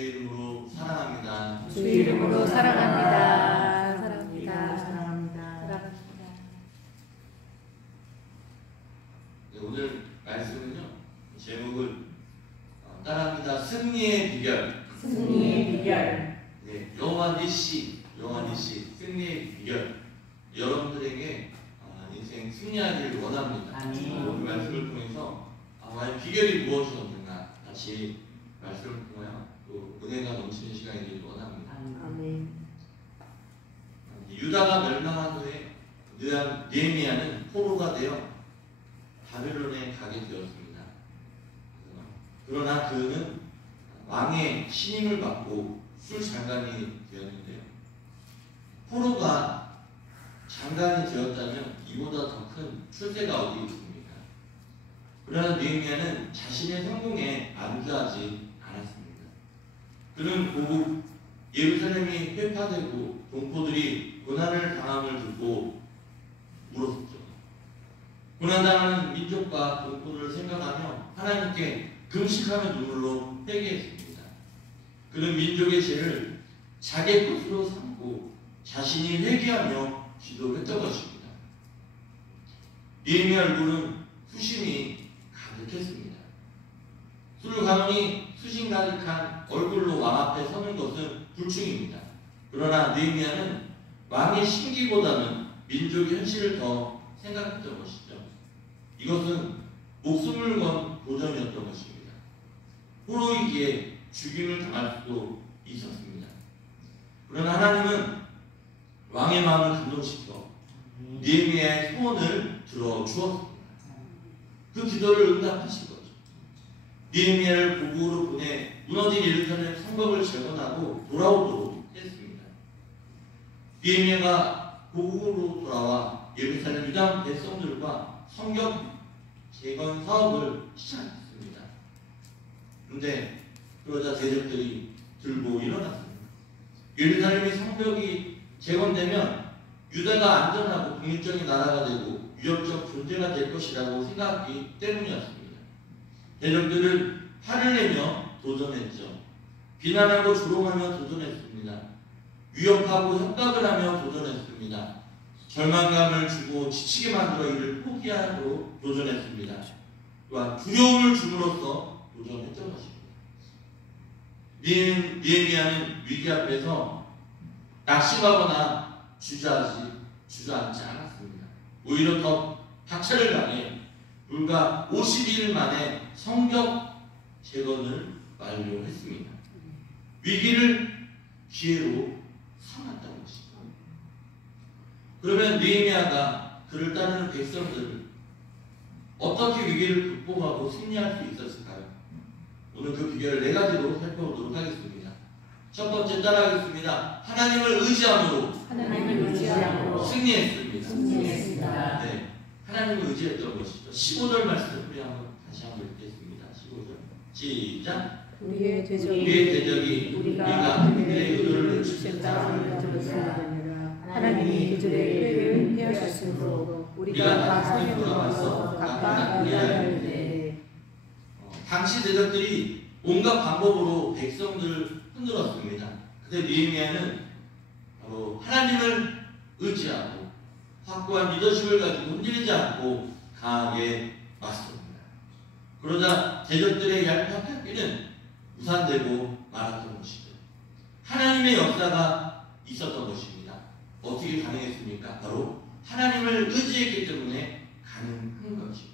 이름으로 사랑합니다. 주 이름으로 사랑합니다. 사랑합니다. 사랑합니다. 네, 오늘 말씀은요, 제목을 따라합니다. 승리의 비결. 승리의 비결. 네, 영화 니시, 승리의 비결. 여러분들에게 인생 승리하기를 원합니다. 아멘. 이 말씀을 통해서 과연 비결이 무엇이었는가 같이 말씀을 통하여 또 은혜가 넘치는 시간이 되길 원합니다. 아멘. 유다가 멸망한 후에 느헤미야는 포로가 되어 바벨론에 가게 되었습니다. 그러나 그는 왕의 신임을 받고 술장관이 되었는데요. 포로가 장관이 되었다면 이보다 더 큰 출세가 어디 있습니까? 그러나 느헤미야는 자신의 성공에 안주하지 않았습니다. 그는 고국 예루살렘이 회파되고 동포들이 고난을 당함을 듣고 울었죠. 고난당하는 민족과 동포들을 생각하며 하나님께 금식하며 눈물로 회개했습니다. 그는 민족의 죄를 자기 것으로 삼고 자신이 회개하며 기도했던 것입니다. 느헤미야 얼굴은 수심이 가득했습니다. 술 가문이 수심 가득한 얼굴로 왕 앞에 서는 것은 불충입니다. 그러나 느헤미야는 왕의 심기보다는 민족의 현실을 더 생각했던 것이죠. 이것은 목숨을 건 도전이었던 것입니다. 포로이기에 죽임을 당할 수도 있었습니다. 그러나 하나님은 왕의 마음을 감동시켜 느헤미야의 소원을 들어주었습니다. 그 기도를 응답하신 거죠. 느헤미야를 고국으로 보내 무너진 예루살렘 성벽을 재건하고 돌아오도록 했습니다. 느헤미야가 고국으로 돌아와 예루살렘 유다 백성들과 성벽 재건 사업을 시작했습니다. 그런데 그러자 대적들이 들고 일어났습니다. 예루살렘의 성벽이 재건되면 유다가 안전하고 독립적인 나라가 되고 위협적 존재가 될 것이라고 생각했기 때문이었습니다. 대적들은 화를 내며 도전했죠. 비난하고 조롱하며 도전했습니다. 위협하고 협박을 하며 도전했습니다. 절망감을 주고 지치게 만들어 이를 포기하도록 도전했습니다. 또한 두려움을 줌으로써 도전했던 것입니다. 느헤미야는 위기 앞에서 낙심하거나 주저앉지 않았습니다. 오히려 더 박차를 당해 불과 52일 만에 성벽 재건을 완료했습니다. 위기를 기회로 삼았다는 것입니다. 그러면 느헤미야가 그를 따르는 백성들을 어떻게 위기를 극복하고 승리할 수 있었을까요? 오늘 그 비결을 4가지로 살펴보도록 하겠습니다. 첫 번째 따라하겠습니다. 하나님을 의지함으로 승리했습니다. 네, 하나님을 의지했던 것이죠. 15절 말씀 우리 다시 한번 읽겠습니다. 15절 시작. 우리의 대적이 우리가 그들의 의도를 주셨다. 하나님이 그들의 회를 헤어셨으므로 우리가 다 성령으로 와서 각각 의뢰하야 하는데. 당시 대적들이 온갖 방법으로 백성들을 흔들었습니다. 그때 느헤미야는 바로 하나님을 의지하고 확고한 리더십을 가지고 흔들리지 않고 강하게 맞섰습니다. 그러자 대적들의 얄팍하기는 무산되고 말았던 것이죠. 하나님의 역사가 있었던 것입니다. 어떻게 가능했습니까? 바로 하나님을 의지했기 때문에 가능한 것입니다.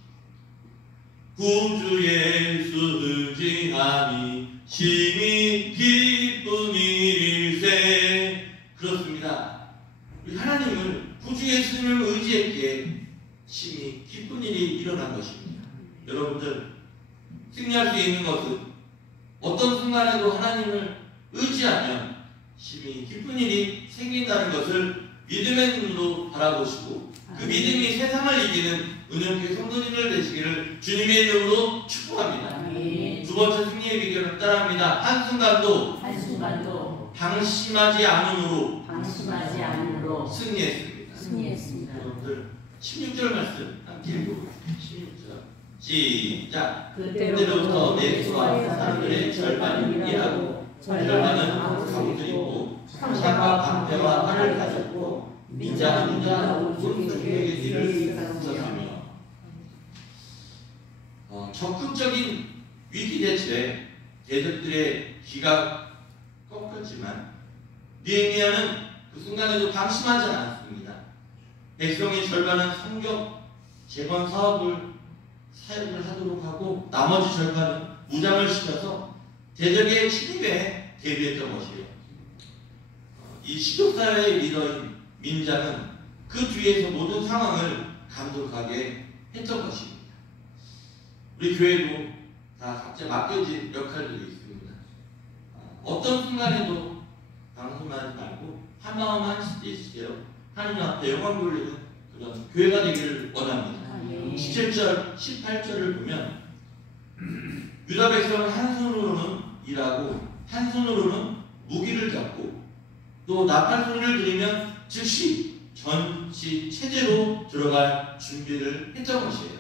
구주 예수 의지함이 심히 기쁜 일일세. 그렇습니다. 우리 하나님을 구주 예수님을 의지했기에 심히 기쁜 일이 일어난 것입니다. 여러분들 승리할 수 있는 것은 어떤 순간에도 하나님을 의지하면 심히 기쁜 일이 생긴다는 것을 믿음의 눈으로 바라보시고 그 믿음이 세상을 이기는 은혜교회 성도님들 되시기를 주님의 이름으로 축복합니다. 두 번째 승리의 비결은 따라합니다. 한순간도 방심하지 않음으로 승리했습니다. 여러분들 16절 말씀 함께 읽어보겠습니다. 16절 시작. 그때로부터 내 수와 사람들의 절반이 이하고 절반은 가운데이고 상과 방패와 활을 가졌고 민자는 혼자 온 종에게 뒤를 붙였으며 적극적인 위기 대처에 대적들의 귀가 꺾였지만 느헤미야는 그 순간에도 방심하지 않았습니다. 백성의 절반은 성벽 재건 사업을 사역을 하도록 하고 나머지 절반은 무장을 시켜서 대적의 침입에 대비했던 것이에요. 이 시독사회의 리더인 민자는 그 뒤에서 모든 상황을 감독하게 했던 것입니다. 우리 교회도 다 각자 맡겨진 역할들이 있습니다. 어떤 순간에도 방심하지 말고 한 마음 한 뜻이에요. 하나님 앞에 영광 돌리는 그런 교회가 되기를 원합니다. 17절, 18절을 보면 유다 백성은 한 손으로는 일하고 한 손으로는 무기를 잡고 또 나팔 소리를 들으면 즉시 전시 체제로 들어갈 준비를 했던 것이에요.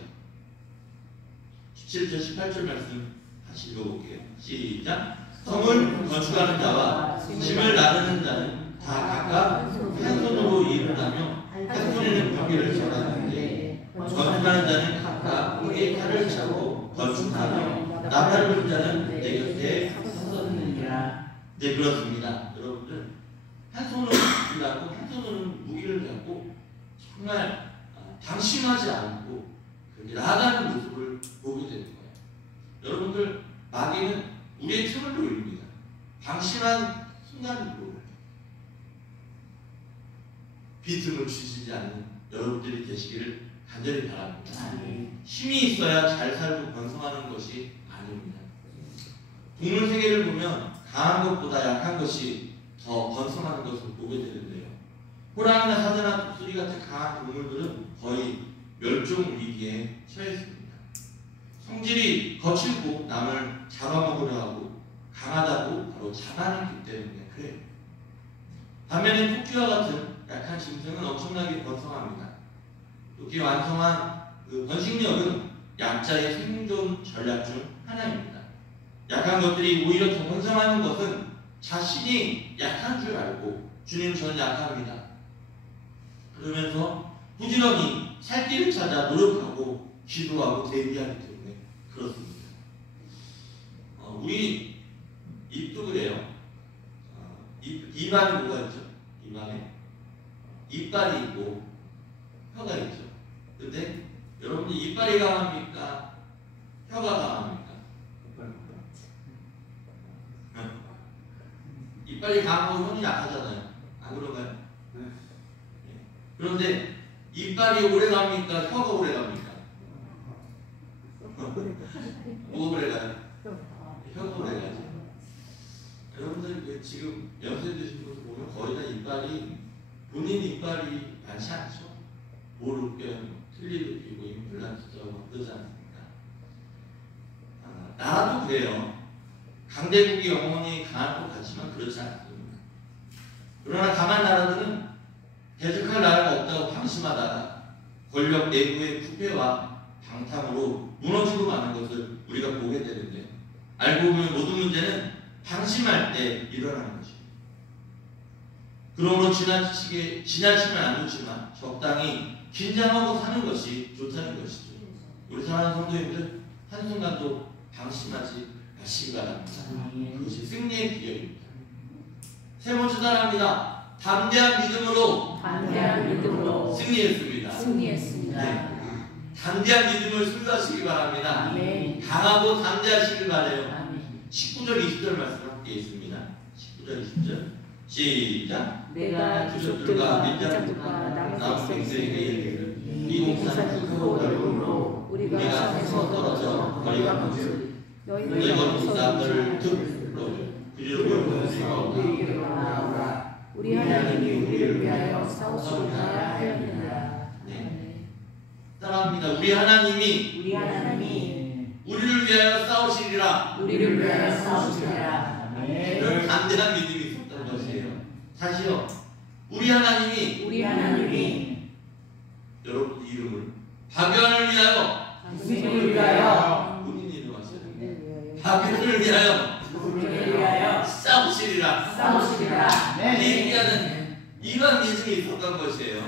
17절, 18절 말씀 다시 읽어볼게요. 시작. 성을 건축하는 자와 짐을 나르는 자는 다 각각 한 손으로 일을 하며 한 손에는 벽기를 전하는데 건축하는 자는 각각 흙에 칼을 차고 건축하며 나팔을 부는 자는 내 곁에 섰느니라. 네, 그렇습니다. 여러분들 한 손으로 일하고 한 손으로는 무기를 잡고 정말 방심하지 않고 그렇게 나아가는 모습을 보게 되는 거예요. 여러분들 마귀는 우리의 틈을 노립니다. 방심한 순간으로 빈틈을 주시지 않는 여러분들이 되시기를 간절히 바랍니다. 힘이 있어야 잘 살고 번성하는 것이 아닙니다. 동물 세계를 보면 강한 것보다 약한 것이 더 번성하는 것을 보게 되는데요. 호랑이나 사자나 독수리 같은 강한 동물들은 거의 멸종 위기에 처했습니다. 성질이 거칠고 남을 잡아먹으려 하고 강하다고 바로 잡아내기 때문에 그래요. 반면에 토끼와 같은 약한 짐승은 엄청나게 번성합니다. 토끼 완성한 그 번식력은 약자의 생존 전략 중 하나입니다. 약한 것들이 오히려 더 번성하는 것은 자신이 약한 줄 알고 주님 저는 약합니다. 그러면서 부지런히 살 길을 찾아 노력하고 기도하고 대비하기 때문에 그렇습니다. 우리 입도 그래요. 입안에 뭐가 있죠? 입안에 이빨이 있고 혀가 있죠. 근데 여러분들 이빨이 강합니까? 혀가 강합니까? 이빨이 강하고 혀는 약하잖아요. 안 그런가요? 네. 그런데 이빨이 오래 갑니까? 혀가 오래 갑니까? 뭐가 오래 가요? 혀가 오래 가죠. 여러분들 지금 연세 드신 분들 보면 거의 다 이빨이 본인 이빨이 많지 않죠. 모르게 틀니도 끼고 임플란트도 하고 그러지 않습니까? 나라도 그래요. 강대국이 영원히 강할 것 같지만 그렇지 않습니다. 그러나 강한 나라들은 대적할 나라가 없다고 방심하다가 권력 내부의 부패와 방탕으로 무너지고 마는 것을 우리가 보게 되는데 알고 보면 모든 문제는 방심할 때 일어나는 것입니다. 그러므로 지나치면 안 좋지만 적당히 긴장하고 사는 것이 좋다는 것이죠. 우리 사랑하는 성도님들 한순간도 방심하지 마시기 바랍니다. 그것이 승리의 비결입니다. 세 번째 사랑합니다. 담대한 믿음으로 승리했습니다. 네. 담대한 믿음을 소유하시기 바랍니다. 강하고 담대하시길 바라요. 19절 20절 말씀 함께 있습니다. 19절 20절 시작. 내가 귀족들과 민장들과 남은 백성에게 이르기를 이 공사는 크고 넓음으로 우리가 산에서 떨어져 거리가 먼 너희가 남들을 듣고 그리로 나오라. 우리 하나님이 우리를 위하여 싸우시리라 하였느니라. 사랑합니다. 우리 하나님이 우리를 위하여 싸우시리라. 이런 담대한 믿음이 있었던 것이에요. 다시요. 우리 하나님이 여러분 이름을 박연을 위하여 본인 이름 하세요. 박연을 위하여 싸우시리라. 싸우시리라. 느헤미야는 이런 믿음이 있었던 것이에요.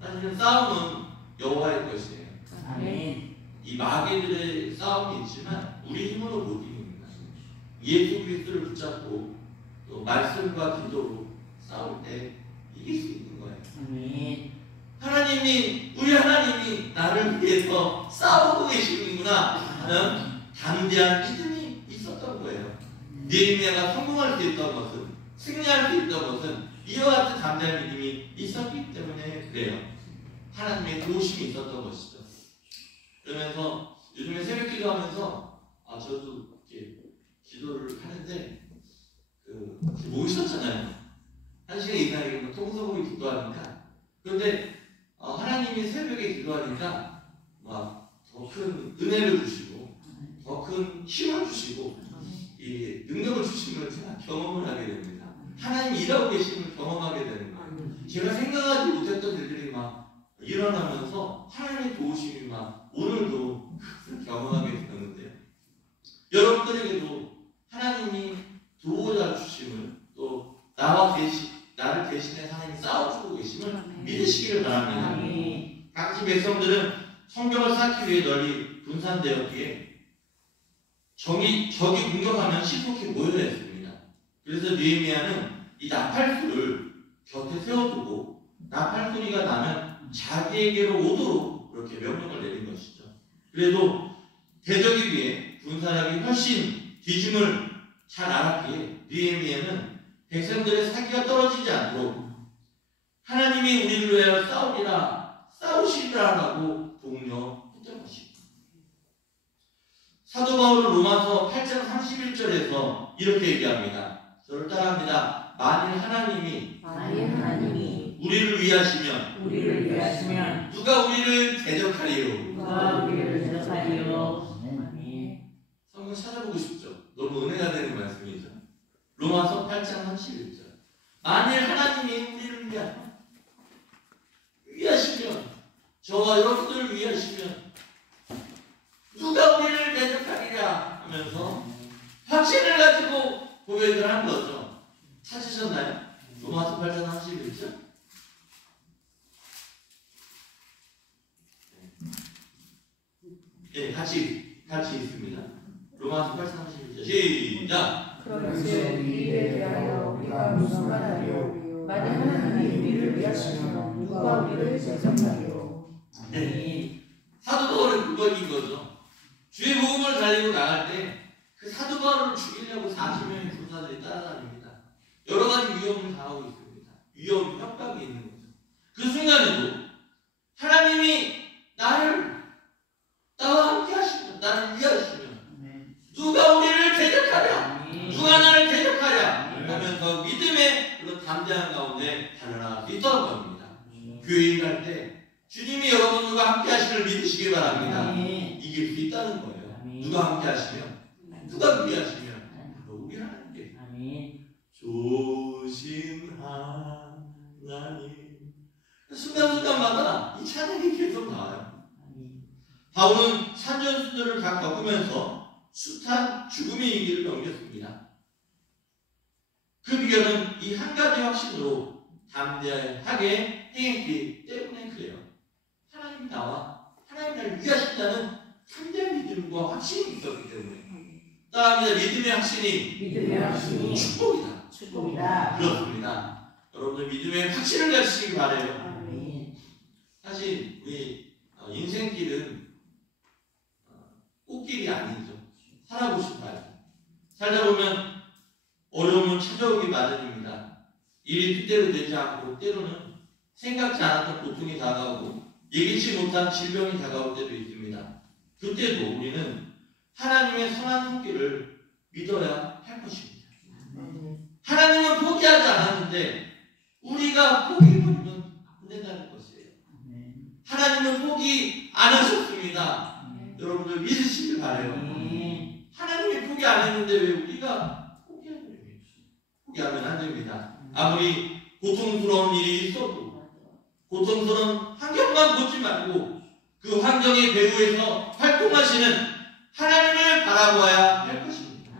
사실은 싸움은 여호와의 것이에요. 아멘. 이 마귀들의 싸움이 있지만 우리 힘으로 못 이깁니다. 예수 그리스도를 붙잡고 또 말씀과 기도로 싸울 때 이길 수 있는 거예요. 아멘. 하나님이 우리 하나님이 나를 위해서 싸우고 계시는구나 하는 담대한 믿음이 있었던 거예요. 느헤미야가 성공할 수 있던 것은, 승리할 수 있던 것은 이와 같은 담대한 믿음이 있었기 때문에 그래요. 하나님의 도우심이 있었던 것이죠. 그러면서 요즘에 새벽 기도하면서 저도 이렇게 기도를 하는데 모이셨잖아요. 한 시간 이상이면 통성으로 기도하니까. 그런데 하나님이 새벽에 기도하니까 막 더 큰 은혜를 주시고 더 큰 힘을 주시고 이 능력을 주심을 제가 경험을 하게 됩니다. 하나님이 일하고 계심을 경험하게 되는 거예요. 제가 생각하지 못했던 일들이 막 일어나면서 하나님의 도우심이 막 오늘도 경험하게 되는데요. 여러분들에게도 하나님이 도우자 주심을 또 나를 대신해 하나님이 싸워주고 계심을 믿으시기를 바랍니다. 당시 백성들은 성벽을 쌓기 위해 널리 분산되었기에 적이 공격하면 신속히 모여야 했습니다. 그래서 느헤미야는 이 나팔수를 곁에 세워두고 나팔 소리가 나면 자기에게로 오도록 그렇게 명령을 내린 것이죠. 그래도 대적에 비해 군사력이 훨씬 뒤짐을 잘 알았기에 느헤미야는 백성들의 사기가 떨어지지 않도록 하나님이 우리를 위하여 싸우시리라라고 독려했던 것입니다. 사도 바울은 로마서 8장 31절에서 이렇게 얘기합니다. 저를 따라합니다. 만일 하나님이 우리를 위하시면 누가 우리를 대적하리요? 한번 찾아보고 싶죠? 너무 은혜가 되는 말씀이죠. 로마서 8장 31절. 만일 하나님이 우리를 위하시면 저와 여러분들을 위하시면 누가 우리를 대적하리라 하면서 확신을 가지고 고백을 한 거죠. 찾으셨나요? 로마서 8장 31절. 네, 같이 있습니다. 로마서 8장 31절 시작. 그런즉 이에 대하여 우리가 무슨 말하리요? 만일 하나님이 우리를 위하시면 누가 우리를 대적하리요? 네. 사도 바울의 그것인 거죠. 주의 복음을 달리고 나갈 때 그 사도 바울을 죽이려고 40명의 군사들이 따라다닙니다. 여러 가지 위험을 당하고 있습니다. 위험, 협박이 있는 거죠. 그 순간에도 하나님이 나와 함께 하시면, 나를 위하시면 누가 우리를 대적하랴? 누가 나를 대적하랴? 하면서 믿음의 그런 담대한 가운데 달려나갈 수 있던 겁니다. 교회 일할 때 주님이 여러분과 함께 하시를 믿으시기 바랍니다. 이길 수 있다는 거예요. 누가 함께 하시면, 누가 위하시면 바로 우리 하나님께. 조심하나니. 순간순간마다 이 찬양이 계속 나와요. 바울은 산전수들을 다 겪으면서 숱한 죽음의 위기를 넘겼습니다. 그 비결은 이 한 가지 확신으로 담대하게 행했기 때문에 그래요. 하나님이 나를 위하신다는 담대한 믿음과 확신이 있었기 때문에. 따라합니다. 믿음의 확신이 축복이다. 그렇습니다. 여러분들 믿음의 확신을 가지시기 바라요. 사실 우리 인생길은 꽃길이 아니죠. 살아보시기 바랍니다. 살다 보면 어려움은 찾아오기 마련입니다. 일이 뜻대로 되지 않고 때로는 생각지 않았던 고통이 다가오고 예기치 못한 질병이 다가올 때도 있습니다. 그때도 우리는 하나님의 선한 손길을 믿어야 할 것입니다. 하나님은 포기하지 않았는데 우리가 포기해버리면 안 된다는 것이에요. 하나님은 포기 안 하셨습니다. 여러분들 믿으시길 바라요. 하나님이 포기 안 했는데 왜 우리가 포기하면 안 됩니다. 아무리 고통스러운 일이 있어도 고통스러운 환경만 보지 말고 그 환경의 배후에서 활동하시는 하나님을 바라보아야 할 것입니다.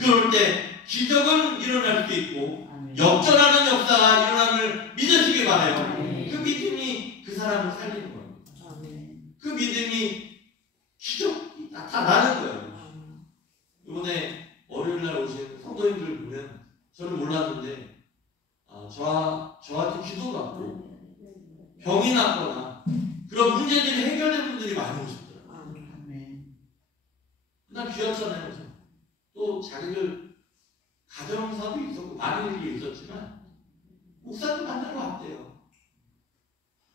그럴 때 기적은 일어날 수 있고 역전하는 역사가 일어남을 믿으시기 바라요. 그 믿음이 그 사람을 살리는 겁니다. 그 믿음이 기적이 나타나는 거예요. 이번에 월요일날 오신 성도님들 보면 저는 몰랐는데 저한테 기도받고 병이 났거나 그런 문제들이 해결된 분들이 많이 오셨더라고요. 그날 귀하잖아요. 또 자기들 가정사도 있었고 많은 일이 있었지만 목사도 만나러 왔대요.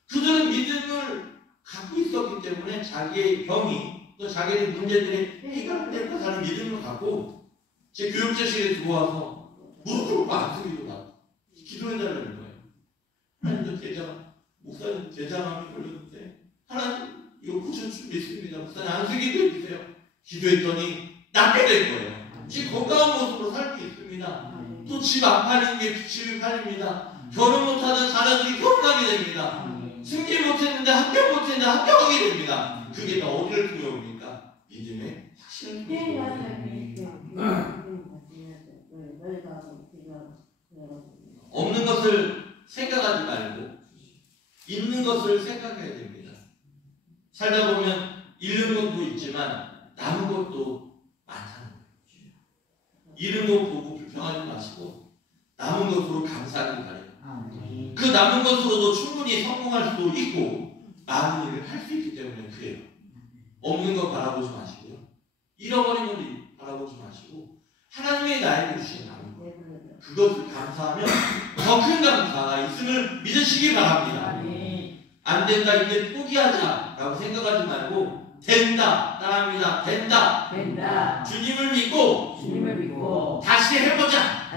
그들은 믿음을 갖고 있었기 때문에 자기의 병이 또 자기의 문제들이 해결될 것이라는 믿음을 갖고 제 교육자실에 들어와서 무릎 꿇고 안수기도 하고 기도해달라는 거예요. 하나님도 목사님 대장암이 걸렸는데 하나님 이거 고칠 수 있습니다. 목사님 안수기도 해주세요. 기도했더니 낫게 된 거예요. 집 건강한 모습으로 살고 있습니다. 또 집 안 팔리는 게 집이 팔립니다. 결혼 못하던 자녀들이 결혼하게 됩니다. 승진 못했는데 합격 못했는데 합격하게 됩니다. 그게 다 어디를 통해 옵니까? 믿음의 확신을 통해 옵니다. 없는 것을 생각하지 말고 있는 것을 생각해야 됩니다. 살다 보면 잃는 것도 있지만 남은 것도 많다는 거예요. 잃은 것 보고 불평하지 마시고 남은 것으로 감사하기 바라요. 그 남은 것으로도 충분히 성공할 수도 있고 많은 일을 할 수 있기 때문에 그래요. 없는 것 바라보지 마시고요. 잃어버린 것 바라보지 마시고 하나님의 나에게 주신 남은 것 그것을 감사하면 더 큰 감사가 있음을 믿으시기 바랍니다. 안 된다 이제 포기하자 라고 생각하지 말고 된다 따라합니다. 된다 주님을 믿고 다시 해보자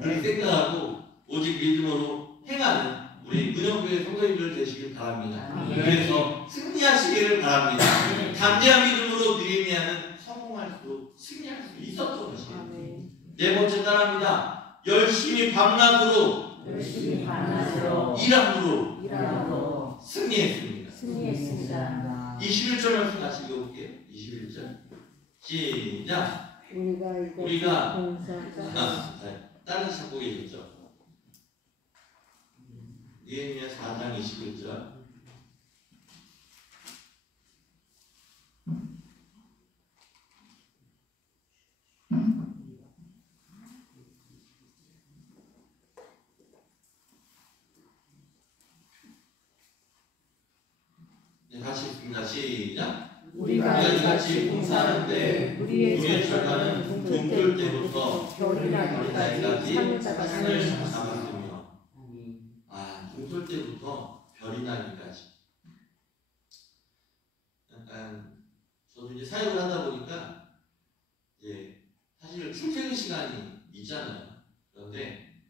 그렇게 생각하고 오직 믿음으로 행하는 우리 문영교회 성도님들 되시길 바랍니다. 그래서 승리하시기를 바랍니다. 담대한 믿음으로 느헤미야는 성공할 수 승리할 수 있었던 것이에요. 네 번째 따라합니다. 열심히 밤낮으로 일함으로 승리했습니다. 21절 말씀 다시 읽어볼게요. 21절 시작. 우리가 다른 찾고 계셨죠? 느헤미야 4장 21절 네, 같이 읽습니다. 시작. 우리가 이같이 봉사하는데 우리의 절반은 동틀 때부터 별이 나기까지 산을 삼았으며 동틀 때부터 별이 나기까지 약간 저도 이제 사역을 하다 보니까 이제 사실 출퇴근 시간이 있잖아요. 그런데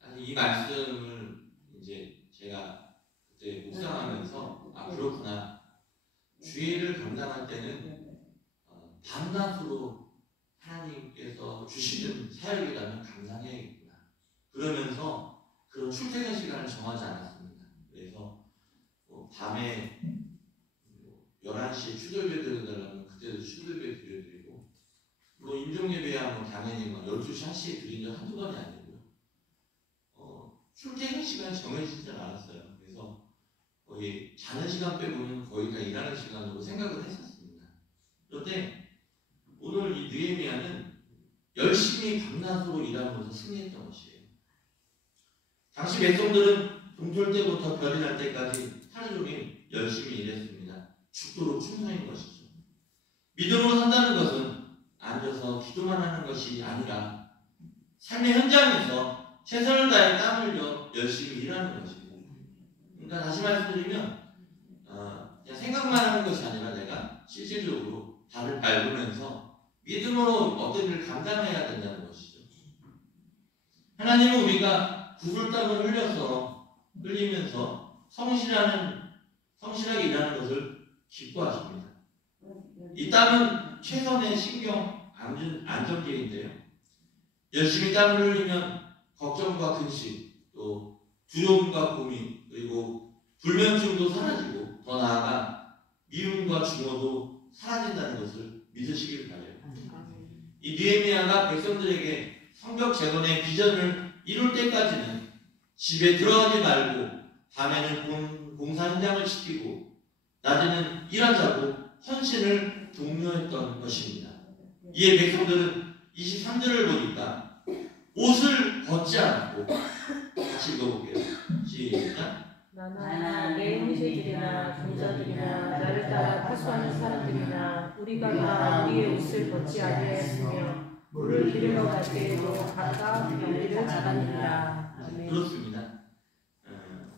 사실 이 말씀을 이제 제가 그때 묵상하면서 그렇구나. 주일을 감당할 때는 밤낮으로 하나님께서 주시는 사역이라면 감당해야겠구나. 그러면서 그런 출퇴근 시간을 정하지 않았습니다. 그래서 밤에 11시에 추도예배 드려달라면 그때도 추도예배 드려드리고 물론 임종예배하면 당연히 12시, 1시에 드린 적 한두 번이 아니고요. 출퇴근 시간이 정해지지 않았어요. 그래서 거의 자는 시간 빼고는 거의 다 일하는 시간으로 생각을 했었습니다. 그런데 오늘 이 느헤미야는 열심히 밤낮으로 일하면서 승리했던 것이에요. 당시 백성들은 동틀 때부터 별이 날 때까지 하루 종일 열심히 일했습니다. 죽도록 충성인 것이죠. 믿음으로 산다는 것은 앉아서 기도만 하는 것이 아니라 삶의 현장에서 최선을 다해 땀을 흘려 열심히 일하는 것이고 그러니까 다시 말씀드리면 그냥 생각만 하는 것이 아니라 내가 실질적으로 발을 밟으면서 믿음으로 어떤 일을 감당해야 된다는 것이죠. 하나님은 우리가 구슬땀을 흘리면서 성실하게 일하는 것을 기뻐하십니다. 이 땀은 최선의 신경 안정제인데요. 열심히 땀을 흘리면 걱정과 근심, 또 두려움과 고민, 그리고 불면증도 사라지고 더 나아가 미움과 증오도 사라진다는 것을 믿으시길 바라요. 이 느헤미야가 백성들에게 성벽 재건의 비전을 이룰 때까지는 집에 들어가지 말고 밤에는 공사 현장을 지키고 낮에는 일하자고 헌신을 독려했던 것입니다. 이에 백성들은 23절을 보니까 옷을 벗지 않고, 같이 읽어볼게요. 시작. 나나 내 형제들이나 종자들이나 나를 따라 타수하는 사람들이나 우리가 다 우리의 옷을 벗지 아니하였으며 물을 기르러 갈 때에도 각각 우리를 잡았느니라. 아멘. 그렇습니다.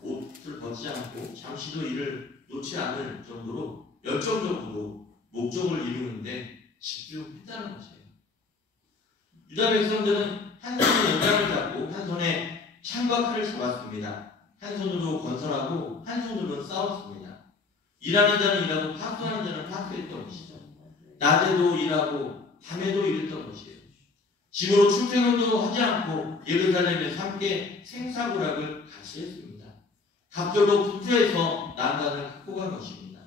옷을 벗지 않고 잠시도 이를 놓지 않을 정도로 열정적으로 목적을 이루는데 집중했다는 것이에요. 유다 백성들은 한 손에 연장을 잡고 한 손에 창과 칼을 잡았습니다. 한 손으로 건설하고 한 손으로 싸웠습니다. 일하는 자는 일하고 파수하는 자는 파수했던 것이죠. 낮에도 일하고 밤에도 일했던 것이에요. 집으로 출퇴근도 하지 않고 예루살렘에서 함께 생사구락을 같이 했습니다. 갑절로 분주해서 난간을 갖고 간 것입니다.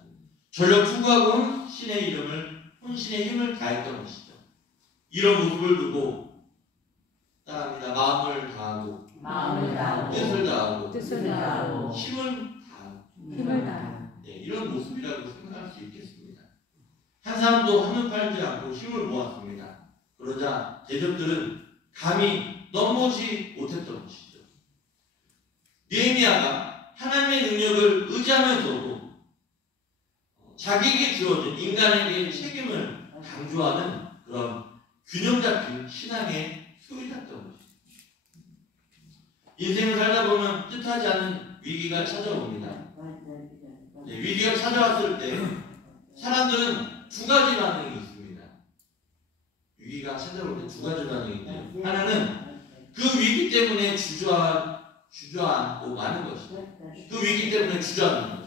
전력 투구하고 혼신의 힘을 다했던 것이죠. 이런 모습을 두고 따라합니다. 마음을 다하고 뜻을 다하고 힘을 다하고 네, 이런 모습이라고 생각할 수 있겠습니다. 한 사람도 한눈 팔지 않고 힘을 모았습니다. 그러자 대적들은 감히 넘보지 못했던 것이죠. 느헤미야가 하나님의 능력을 의지하면서도 자기에게 주어진 인간에게 책임을 강조하는 그런 균형 잡힌 신앙의 소유였던 것이죠. 인생을 살다 보면 뜻하지 않은 위기가 찾아옵니다. 네, 위기가 찾아왔을 때 사람들은 두 가지 반응이 있습니다. 위기가 찾아올 때 두 가지 반응이 있는데, 하나는 그 위기 때문에 주저앉고 마는 것이죠. 그 위기 때문에 주저앉는 거죠.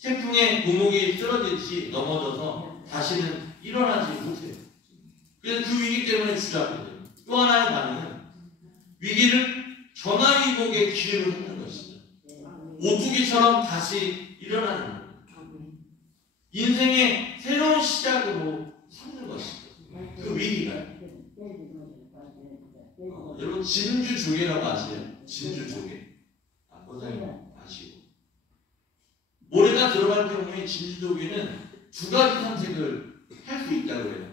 태풍에 고목이 쓰러지듯이 넘어져서 다시는 일어나지 못해요. 그래서 그 위기 때문에 주저앉게 돼요. 또 하나의 반응은 위기를 전화위복의 기회로 삼는 것이죠. 오뚜기처럼 다시 일어나는 거예요. 인생의 새로운 시작으로 삼는 것이죠. 그 위기가. 여러분 진주조개라고 아세요? 진주조개. 고사님 아시고. 모래가 들어갈 경우에 진주조개는 두 가지 선택을 할 수 있다고 해요.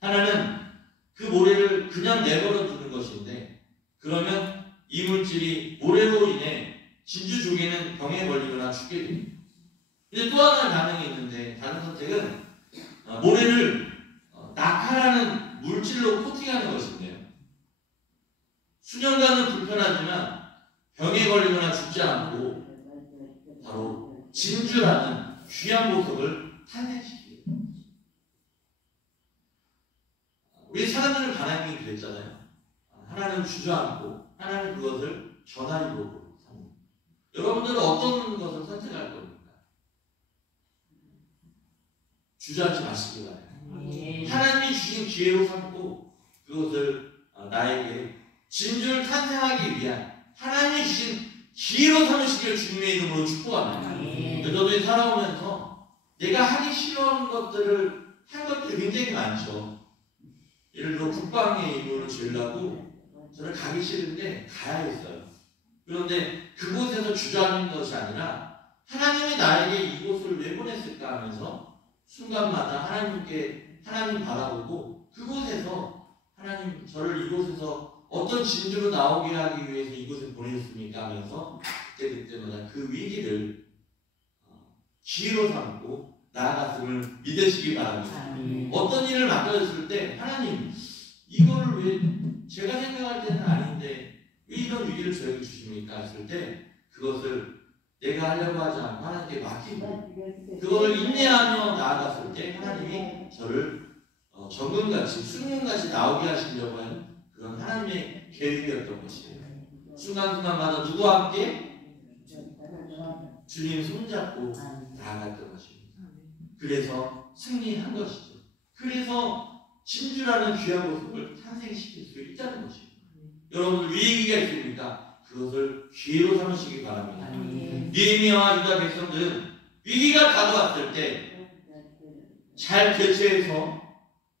하나는 그 모래를 그냥 내버려 두는 것인데, 그러면 이물질이 모래로 인해 진주조개는 병에 걸리거나 죽게 됩니다. 근데 또 하나의 반응이 있는데, 다른 선택은 모래를 낙하라는 물질로 코팅하는 것인데요. 수년간은 불편하지만 병에 걸리거나 죽지 않고 바로 진주라는 귀한 보석을 탄생시키고, 우리 사람들은 반항이 그랬잖아요. 하나는 주저앉고 하나는 그것을 전화위복으로 삼는. 여러분들은 어떤 것을 선택할 겁니까? 주저앉지 마시기 바랍니다. 하나님이 주신 기회로 삼고 그것을 나에게 진주를 탄생하기 위한 하나님이 주신 기회로 삼으시기를 주님의 이름으로 축복합니다. 저도 살아오면서 내가 하기 싫어하는 것들을 한 것들이 굉장히 많죠. 예를 들어 국방의 임무를 주려고 저는 가기 싫은데 가야 했어요. 그런데 그곳에서 주저하는 것이 아니라 하나님이 나에게 이곳을 왜 보냈을까 하면서 순간마다 하나님 바라보고 그곳에서 하나님 저를 이곳에서 어떤 진주로 나오게 하기 위해서 이곳에 보내셨습니까 하면서 그때마다 그 위기를 기회로 삼고 나아갔음을 믿으시기 바랍니다. 어떤 일을 맡겨졌을 때 하나님 이거를 왜 제가 생각할 때는 아닌데 왜 이런 위기를 저에게 주십니까 했을 때 그것을 내가 하려고 하지 않고 하나님께 맡기고 그것을 인내하며 나아갔을 때 하나님이 저를 정금같이 순금같이 나오게 하시려고 하는 그런 하나님의 계획이었던 것이에요. 순간순간마다 누구와 함께 주님 손잡고 나아갔던 것입니다. 그래서 승리한 것이죠. 그래서 진주라는 귀한 모습을 탄생시킬 수 있다는 것입니다. 여러분들 위기가 있습니까? 그것을 기회로 삼으시기 바랍니다. 느헤미야와 유다 백성들은 위기가 다가왔을 때 잘 대처해서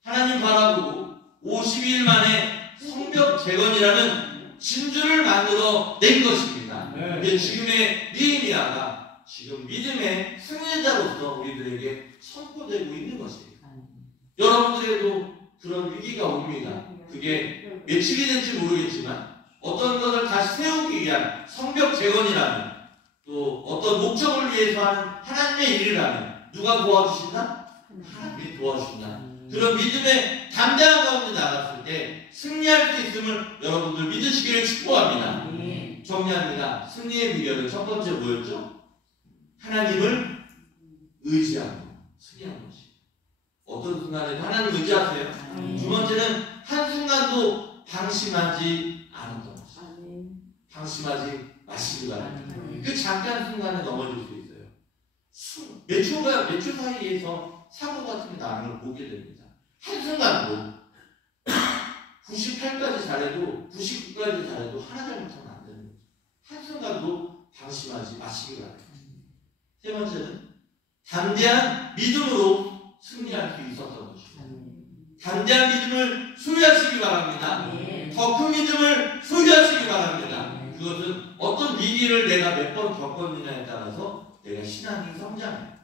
하나님 바라보고 50일 만에 성벽 재건이라는 진주를 만들어 낸 것입니다. 이게 지금의 느헤미야가 지금 믿음의 승리자로서 우리들에게 선포되고 있는 것이에요. 여러분들에도 그런 위기가 옵니다. 그게 며칠이 될지 모르겠지만 어떤 것을 다시 세우기 위한 성벽 재건이라는 또 어떤 목적을 위해서 하는 하나님의 일이라는 누가 도와주신다? 하나님이 도와주신다. 그런 믿음의 담대한 가운데 나갔을 때 승리할 수 있음을 여러분들 믿으시기를 축복합니다. 정리합니다. 승리의 비결은 첫 번째 뭐였죠? 하나님을 의지하고 승리하는 것이. 어떤 순간에도 하나님을 의지하세요. 두 번째는 한순간도 방심하지 않았던 것이. 방심하지 마시기 바랍니다. 그 잠깐 순간에 넘어질 수 있어요. 몇 초 사이에서 사고 같은 게 나는 걸 보게 됩니다. 한순간도 98까지 잘해도 99까지 잘해도 하나 잘못하면 안 되는 거죠. 한순간도 방심하지 마시기 바랍니다. 세 번째는 담대한 믿음으로 승리할 수 있었던 것입니다. 담대한 믿음을 소유하시기 바랍니다. 더 큰 믿음을 소유하시기 바랍니다. 그것은 어떤 위기를 내가 몇 번 겪었느냐에 따라서 내가 신앙이 성장해요.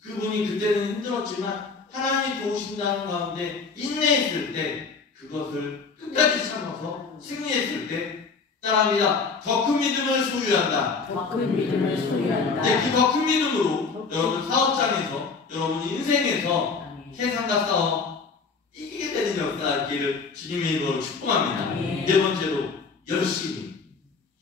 그분이 그때는 힘들었지만 하나님이 도우신다는 가운데 인내했을 때 그것을 끝까지 참아서 승리했을 때 따라합니다. 더 큰 믿음을 소유한다. 더 큰 믿음을 소유한다. 그 더 큰 믿음으로 여러분 사업장에서 여러분 인생에서 세상과 싸워 이기게 되는 역사 있기를 주님의 이름으로 축복합니다. 네 번째로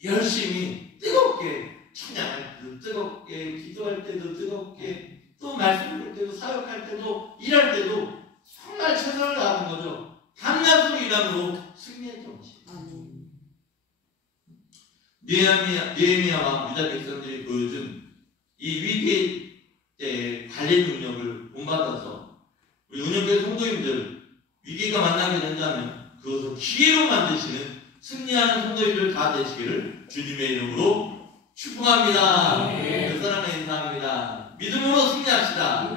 열심히 뜨겁게 찬양할 때도 뜨겁게 기도할 때도 뜨겁게 또 말씀 볼 때도 사역할 때도 일할 때도 정말 최선을 다하는 거죠. 밤낮으로 일함으로 승리했던 것입니다. 느헤미야와 유다 백성들이 보여준 이 위기 때의 관리 능력을 본받아서 우리 운영교회 성도님들 위기가 만나게 된다면 그것을 기회로 만드시는 승리하는 성도님들 다 되시기를 주님의 이름으로 축복합니다. 그 사람에 인사합니다. 믿음으로 승리합시다.